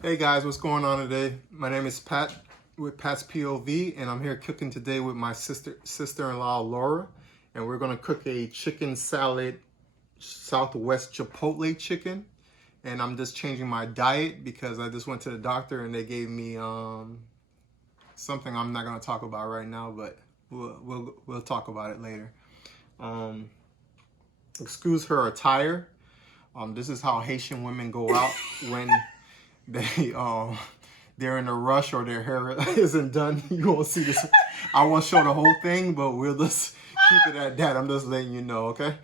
Hey guys, what's going on today? My name is Pat with Pat's POV, and I'm here cooking today with my sister-in-law Laura, and we're gonna cook a chicken salad, Southwest Chipotle chicken. And I'm just changing my diet because I just went to the doctor and they gave me something I'm not gonna talk about right now, but we'll talk about it later. Excuse her attire. This is how Haitian women go out when they're in a rush or their hair isn't done. You won't see this. I won't show the whole thing, but we'll just keep it at that. I'm just letting you know, okay?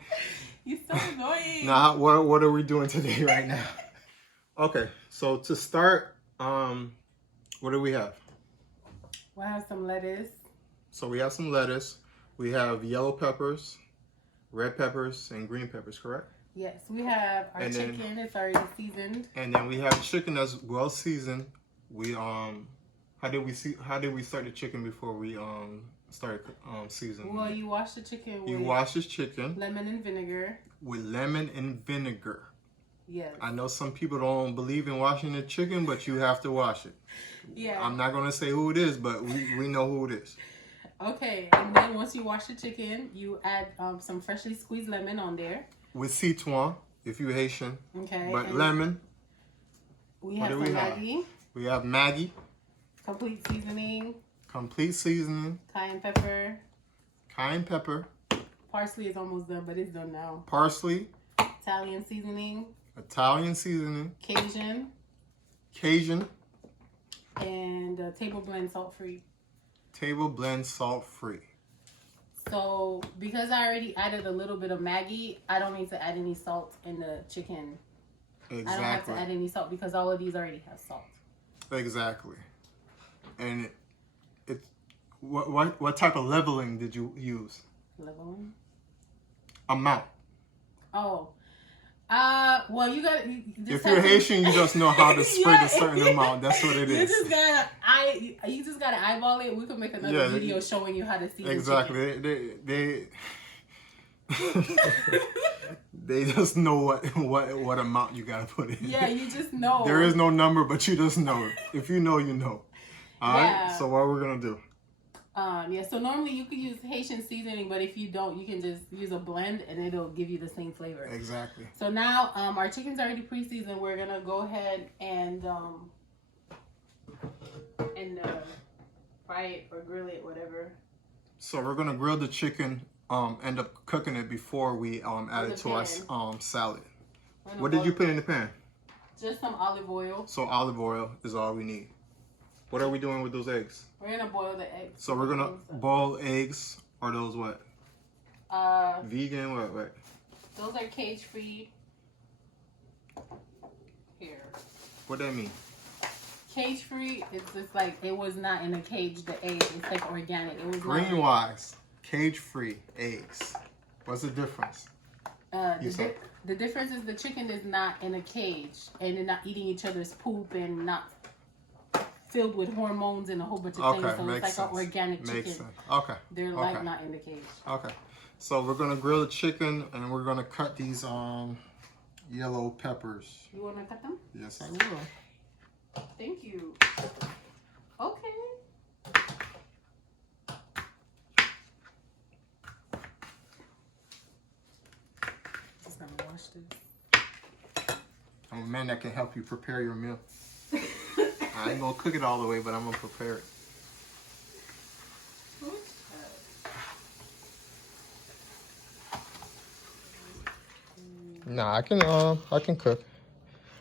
You're so annoying. Now, what are we doing today right now? Okay, so to start, what do we have? We'll have some lettuce. So we have some lettuce. We have yellow peppers, red peppers, and green peppers, correct? Yes, we have our chicken. It's already seasoned. And then we have chicken that's well seasoned. We how did we start the chicken before we started seasoning? Well, you wash the chicken. You wash this chicken. Lemon and vinegar. With lemon and vinegar. Yes. I know some people don't believe in washing the chicken, but you have to wash it. Yeah. I'm not gonna say who it is, but we know who it is. Okay, and then once you wash the chicken, you add some freshly squeezed lemon on there. With citron, if you're Haitian. Okay. But lemon. We have some Maggi. We have Maggi. Complete seasoning. Complete seasoning. Cayenne pepper. Cayenne pepper. Parsley is almost done, but it's done now. Parsley. Italian seasoning. Italian seasoning. Cajun. Cajun. And table blend salt free. Table blend salt free. So, because I already added a little bit of Maggi, I don't need to add any salt in the chicken. Exactly. I don't have to add any salt because all of these already have salt. Exactly. And what type of leveling did you use? Leveling? Amount. Oh. Well, you got. If you're Haitian, you just know how to spread a certain amount. That's what it is. You just gotta eyeball it. We could make another video showing you how to season. Exactly. They just know what amount you gotta put in. Yeah, you just know. There is no number, but you just know it. If you know, you know. All right. So what we're gonna do? Yeah, so normally you could use Haitian seasoning, but if you don't, you can just use a blend and it'll give you the same flavor. Exactly. So now our chicken's already pre-seasoned. We're gonna go ahead and fry it or grill it, whatever. So we're gonna grill the chicken, end up cooking it before we add it to our salad. What did you put in the pan? Just some olive oil. So olive oil is all we need. What are we doing with those eggs? We're gonna boil the eggs. So we're gonna boil eggs. Are those what? Vegan? What? Those are cage free. Here. What that mean? Cage free. It's just like it was not in a cage. The egg. It's like organic. It was green wise. Cage free eggs. What's the difference? The difference is the chicken is not in a cage and they're not eating each other's poop and not filled with hormones and a whole bunch of things. So it's like an organic chicken. Makes sense. Okay. They're like not in the cage. Okay. So we're gonna grill the chicken and we're gonna cut these yellow peppers. You wanna cut them? Yes, I will. Thank you. Okay. Just gonna wash this. I'm a man that can help you prepare your meal. I ain't gonna cook it all the way, but I'm gonna prepare it. Nah, I can cook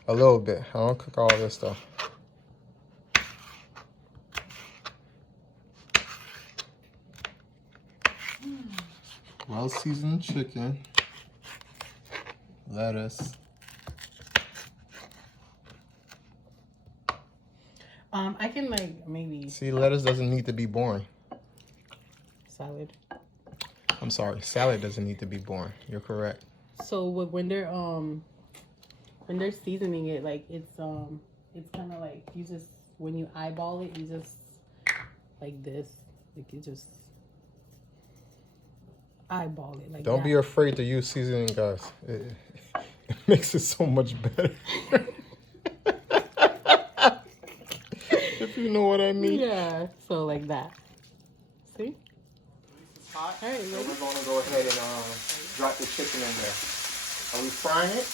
a little bit. I don't cook all this stuff. Well seasoned chicken, lettuce. I can maybe. See, lettuce doesn't need to be boring. Salad. I'm sorry, salad doesn't need to be boring. You're correct. So when they're seasoning it, like it's kind of like you just when you eyeball it, you just like this, like you just eyeball it like Don't be afraid to use seasoning, guys. It makes it so much better. if you know what I mean. Yeah, so like that. See? It's hot. All right, So ready? we're going to go ahead and drop the chicken in there. Are we frying it?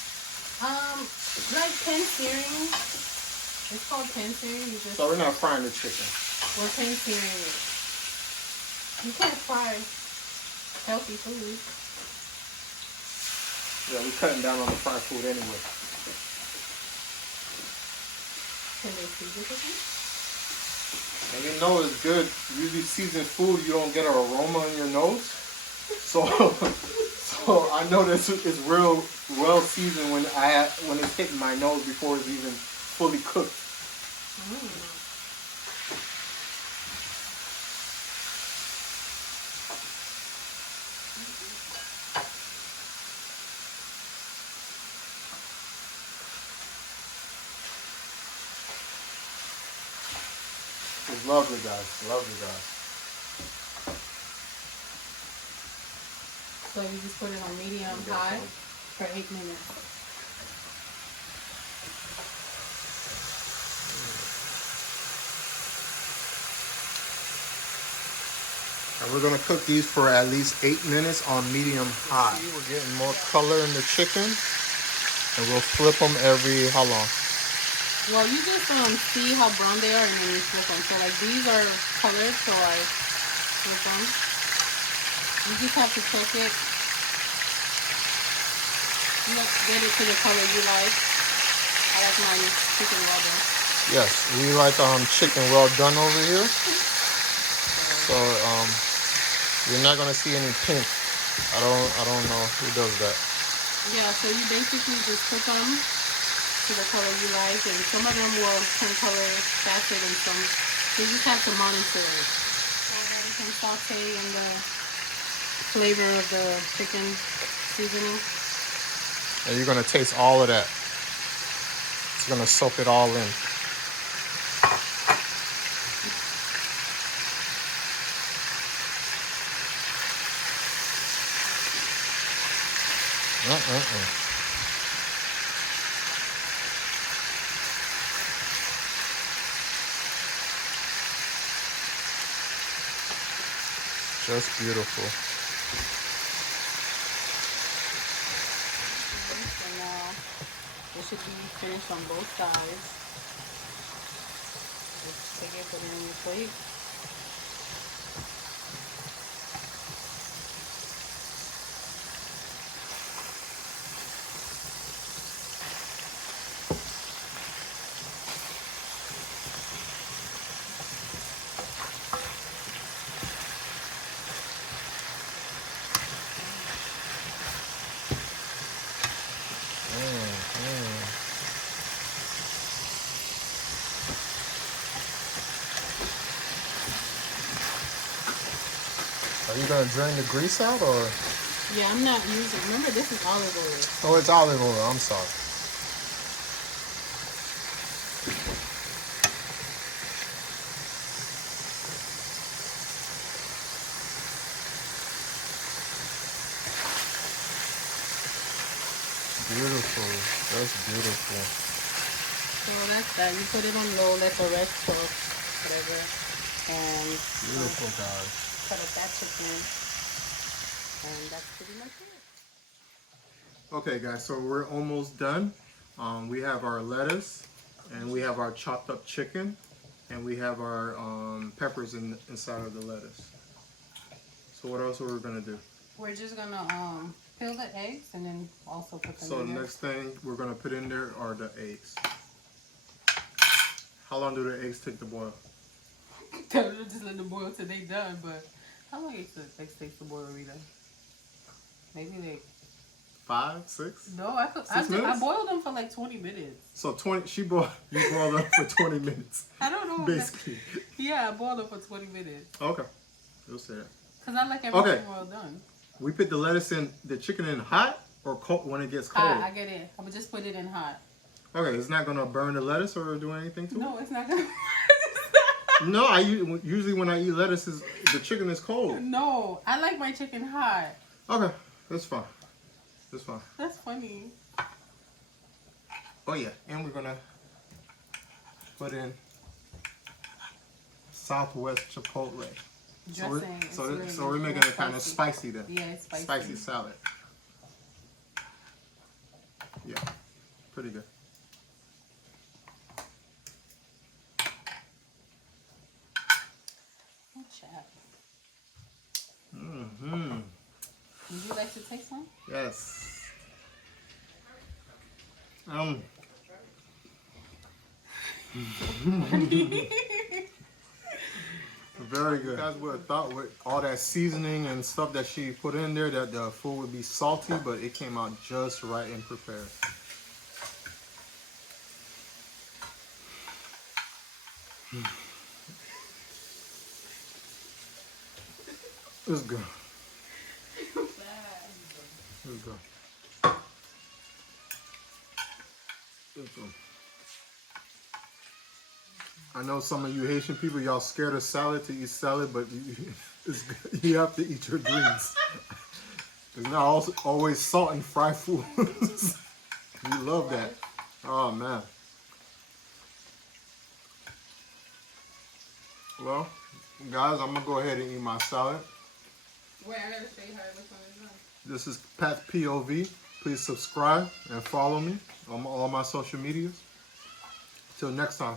Like pan searing. It's called pan searing. So we're not frying the chicken. We're pan searing it. You can't fry healthy food. Yeah, we're cutting down on the fried food anyway. Can they see the chicken? And you know it's good. Usually seasoned food, you don't get an aroma in your nose. So I know this is real well seasoned when it's hitting my nose before it's even fully cooked. It's lovely, guys. Lovely, guys. So you just put it on medium high for 8 minutes. And we're going to cook these for at least 8 minutes on medium high. See, we're getting more color in the chicken. And we'll flip them every, how long? Well, you just see how brown they are and then you flip them. So like these are colored, so I flip them. You just have to cook it. Get it to the color you like. I like mine chicken well done. Yes, we like chicken well done over here. So you're not gonna see any pink. I don't know who does that. Yeah, so you basically just cook them to the color you like, and some of them will turn color faster than some. So you just have to monitor it. So that it can saute in the flavor of the chicken seasoning. And you're gonna taste all of that. It's gonna soak it all in. Just beautiful. And now it should be finished on both sides. Just take it, put it in your plate. Are you gonna drain the grease out or? Yeah, I'm not using. Remember, this is olive oil. Oh, it's olive oil. I'm sorry. Beautiful. That's beautiful. So that's that. You put it on low, let the rest cook, whatever. And beautiful, guys. Cut up that chicken. And that's pretty much it. Okay, guys, so we're almost done. We have our lettuce, and we have our chopped up chicken, and we have our peppers inside of the lettuce. So what else are we gonna do? We're just gonna peel the eggs and then also put them so in there. So next thing we're gonna put in there are the eggs. How long do the eggs take to boil? Just let them boil till they done, but how long eggs take to boil, Rita? Maybe like 5, 6? No, I boiled them for like 20 minutes. So you boiled them for 20 minutes. I don't know. Basically. Yeah, I boiled them for 20 minutes. Okay. You'll say that. Because I like everything well done. We put the lettuce in, the chicken in hot or cold when it gets cold? Hot, I get it. I would just put it in hot. Okay, it's not going to burn the lettuce or do anything to it? No, it's not going to. No, usually when I eat lettuce, the chicken is cold. No, I like my chicken hot. Okay, that's fine. That's fine. That's funny. Oh yeah, and we're gonna put in Southwest Chipotle. Dressing. So we're making it kind of spicy then. Yeah, it's spicy. Spicy salad. Yeah, pretty good. Good job. Mm-hmm. Would you like to take some? Yes. Very good. You guys would have thought with all that seasoning and stuff that she put in there that the food would be salty, but it came out just right and prepared. It's good. It's good. It's good. I know some of you Haitian people, y'all scared of salad to eat salad, but you have to eat your greens. There's not always salt in fried food. You love that. Oh, man. Well, guys, I'm going to go ahead and eat my salad. Wait, I gotta show you how which one is done. This is Pat POV. Please subscribe and follow me on all my social medias. Till next time.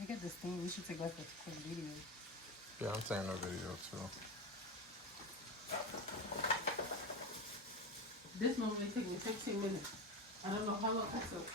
Look at this thing. We should take like a quick video. Yeah, I'm taking a video too. This normally take me 15 minutes. I don't know how long it took.